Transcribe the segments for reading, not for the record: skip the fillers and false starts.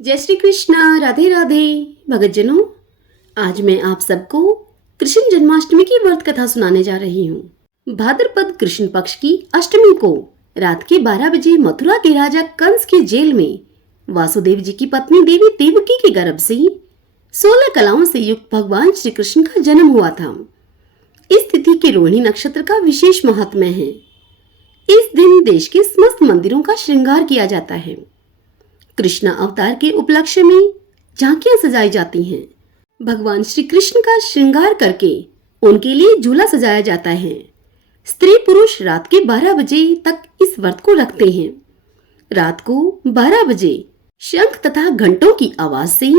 जय श्री कृष्णा। राधे राधे भगतजनों, आज मैं आप सबको कृष्ण जन्माष्टमी की व्रत कथा सुनाने जा रही हूँ। भाद्रपद कृष्ण पक्ष की अष्टमी को रात के 12 बजे मथुरा के राजा कंस की जेल में वासुदेव जी की पत्नी देवी देवकी के गर्भ से 16 कलाओं से युक्त भगवान श्री कृष्ण का जन्म हुआ था। इस तिथि के रोहिणी नक्षत्र का विशेष महात्म्य है। इस दिन देश के समस्त मंदिरों का श्रृंगार किया जाता है। कृष्ण अवतार के उपलक्ष्य में झांकियां सजाई जाती हैं। भगवान श्री कृष्ण का श्रृंगार करके उनके लिए झूला सजाया जाता है। स्त्री पुरुष रात के 12 बजे तक इस व्रत को रखते हैं। रात को 12 बजे शंख तथा घंटों की आवाज से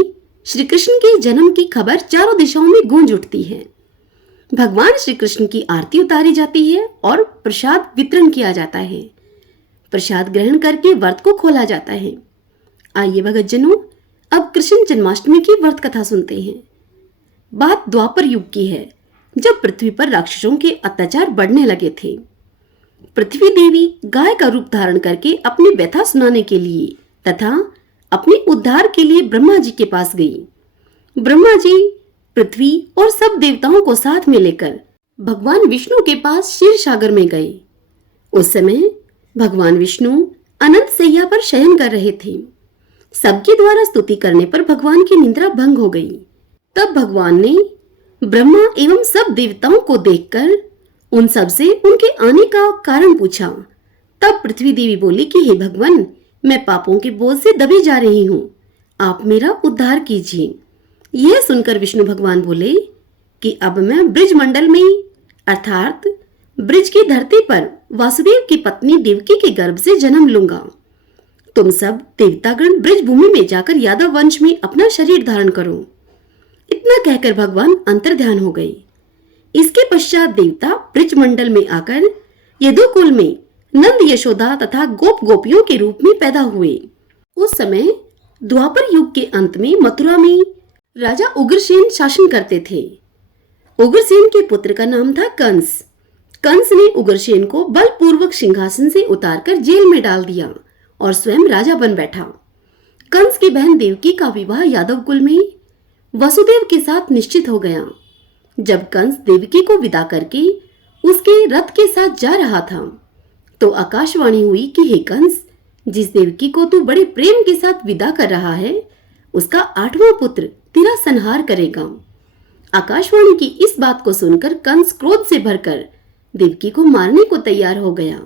श्री कृष्ण के जन्म की खबर चारों दिशाओं में गूंज उठती है। भगवान श्री कृष्ण की आरती उतारी जाती है और प्रसाद वितरण किया जाता है। प्रसाद ग्रहण करके व्रत को खोला जाता है। आइए भगतजनों, अब कृष्ण जन्माष्टमी की व्रत कथा सुनते हैं। बात द्वापर युग की है, जब पृथ्वी पर राक्षसों के अत्याचार बढ़ने लगे थे। पृथ्वी देवी गाय का रूप धारण करके अपनी व्यथा सुनाने के लिए तथा अपने उद्धार के लिए ब्रह्मा जी के पास गई। ब्रह्मा जी पृथ्वी और सब देवताओं को साथ में लेकर भगवान विष्णु के पास क्षीर सागर में गए। उस समय भगवान विष्णु अनंत सैया पर शयन कर रहे थे। सबके द्वारा स्तुति करने पर भगवान की निद्रा भंग हो गई। तब भगवान ने ब्रह्मा एवं सब देवताओं को देखकर उन सब से उनके आने का कारण पूछा। तब पृथ्वी देवी बोली कि हे भगवान, मैं पापों के बोझ से दबी जा रही हूँ, आप मेरा उद्धार कीजिए। यह सुनकर विष्णु भगवान बोले कि अब मैं ब्रिज मंडल में अर्थात ब्रिज की धरती पर वासुदेव की पत्नी देवकी के गर्भ से जन्म लूंगा। तुम सब देवतागण ब्रिज भूमि में जाकर यादव वंश में अपना शरीर धारण करो। इतना कहकर भगवान अंतर्ध्यान हो गए। इसके पश्चात देवता ब्रिज मंडल में आकर यदुकुल में नंद यशोदा तथा गोप गोपियों के रूप में पैदा हुए। उस समय द्वापर युग के अंत में मथुरा में राजा उग्रसेन शासन करते थे। उग्रसेन के पुत्र का नाम था कंस। कंस ने उग्रसेन को बलपूर्वक सिंहासन से उतारकर जेल में डाल दिया और स्वयं राजा बन बैठा। कंस की बहन देवकी का विवाह यादव कुल में वसुदेव के साथ निश्चित हो गया। जब कंस देवकी को विदा करके उसके रथ के साथ जा रहा था तो आकाशवाणी हुई कि हे कंस, जिस देवकी को तू बड़े प्रेम के साथ विदा कर रहा है उसका 8वां पुत्र तेरा संहार करेगा। आकाशवाणी की इस बात को सुनकर कंस क्रोध से भरकर देवकी को मारने को तैयार हो गया।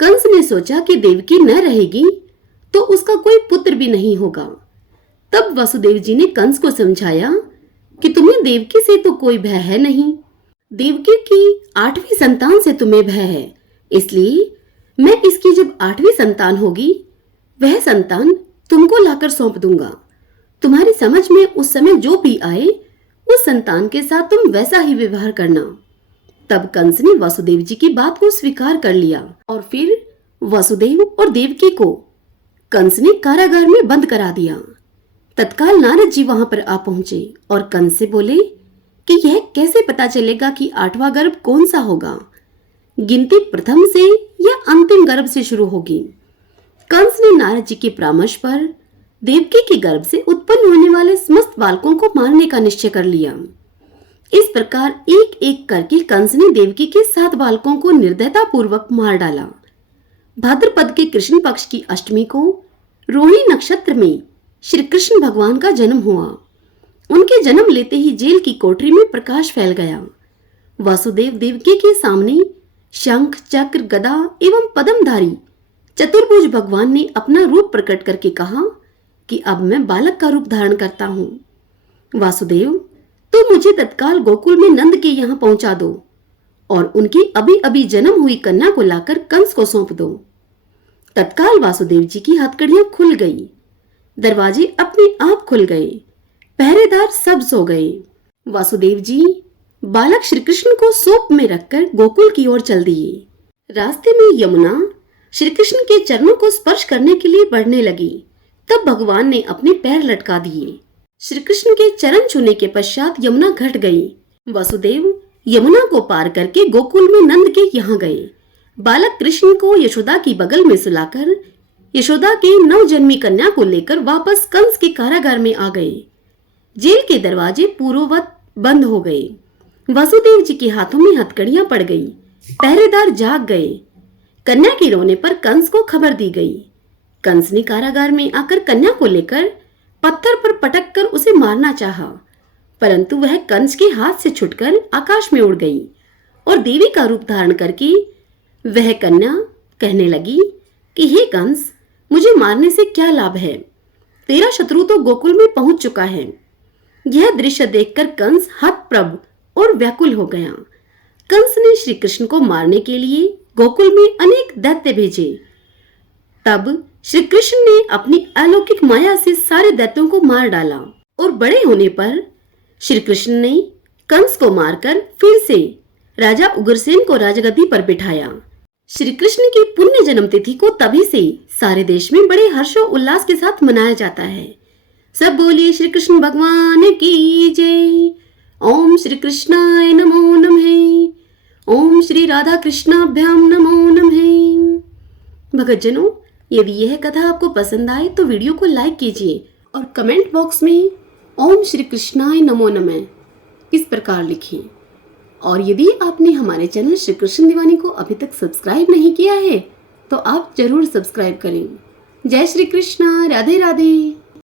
कंस ने सोचा कि देवकी न रहेगी तो उसका कोई पुत्र भी नहीं होगा। तब वसुदेव जी ने कंस को समझाया कि तुम्हें देवकी से तो कोई भय है नहीं, देवकी की 8वीं संतान से तुम्हें भय है, इसलिए मैं इसकी जब 8वीं संतान होगी वह संतान तुमको लाकर सौंप दूंगा। तुम्हारी समझ में उस समय जो भी आए उस संतान के साथ तुम वैसा ही व्यवहार करना। तब कंस ने वासुदेव जी की बात को स्वीकार कर लिया और फिर वासुदेव और देवकी को कंस ने कारागार में बंद करा दिया। तत्काल नारद जी वहां पर आ पहुंचे और कंस से बोले कि यह कैसे पता चलेगा कि 8वां गर्भ कौन सा होगा, गिनती प्रथम से या अंतिम गर्भ से शुरू होगी। कंस ने नारद जी के परामर्श पर देवकी के गर्भ से उत्पन्न होने वाले समस्त बालकों को मारने का निश्चय कर लिया। इस प्रकार एक एक करके कंस ने देवकी के 7 बालकों को निर्दयता पूर्वक मार डाला। भाद्रपद के कृष्ण पक्ष की अष्टमी को रोहिणी नक्षत्र में श्री कृष्ण भगवान का जन्म हुआ। उनके जन्म लेते ही जेल की कोठरी में प्रकाश फैल गया। वासुदेव देवकी के सामने शंख चक्र गदा एवं पद्मधारी चतुर्भुज भगवान ने अपना रूप प्रकट करके कहा कि अब मैं बालक का रूप धारण करता हूँ। वासुदेव, तो मुझे तत्काल गोकुल में नंद के यहाँ पहुंचा दो और उनकी अभी अभी जन्म हुई कन्या को लाकर कंस को सौंप दो। तत्काल वासुदेव जी की हथकड़ियां खुल गई, दरवाजे अपने आप खुल गए, पहरेदार सब सो गए। वासुदेव जी बालक श्री कृष्ण को सौंप में रखकर गोकुल की ओर चल दिए। रास्ते में यमुना श्री कृष्ण के चरणों को स्पर्श करने के लिए बढ़ने लगी। तब भगवान ने अपने पैर लटका दिए। श्री कृष्ण के चरण छूने के पश्चात यमुना घट गई। वसुदेव यमुना को पार करके गोकुल में नंद के यहाँ गए। बालक कृष्ण को यशोदा की बगल में सुलाकर यशोदा के नवजन्मी कन्या को लेकर वापस कंस के कारागार में आ गए। जेल के दरवाजे पूर्ववत बंद हो गए। वसुदेव जी के हाथों में हथकड़ियां पड़ गई। पहरेदार जाग गए। कन्या के रोने पर कंस को खबर दी गई। कंस ने कारागार में आकर कन्या को लेकर पत्थर पर पटक कर उसे मारना चाहा, परंतु वह कंस के हाथ से छुटकर आकाश में उड़ गई और देवी का रूप धारण करके वह कन्या कहने लगी कि हे कंस, मुझे मारने से क्या लाभ है? तेरा शत्रु तो गोकुल में पहुंच चुका है। यह दृश्य देखकर कंस हतप्रभ और व्याकुल हो गया। कंस ने श्री कृष्ण को मारने के लिए गोकुल में अनेक दैत्य भेजे। तब श्री कृष्ण ने अपनी अलौकिक माया से सारे दैत्यों को मार डाला और बड़े होने पर श्री कृष्ण ने कंस को मारकर फिर से राजा उग्रसेन को राजगद्दी पर बिठाया। श्री कृष्ण की पुण्य जन्म तिथि को तभी से सारे देश में बड़े हर्षो उल्लास के साथ मनाया जाता है। सब बोलिए श्री कृष्ण भगवान की जय। ओम श्री कृष्णाय नमो नमः। ओम श्री राधा कृष्णाभ्याम नमो नमः। भक्तजनों, यदि यह कथा आपको पसंद आए तो वीडियो को लाइक कीजिए और कमेंट बॉक्स में ओम श्री कृष्णाय नमो नमः इस प्रकार लिखिए। और यदि आपने हमारे चैनल श्री कृष्ण दीवानी को अभी तक सब्सक्राइब नहीं किया है तो आप जरूर सब्सक्राइब करें। जय श्री कृष्णा, राधे राधे।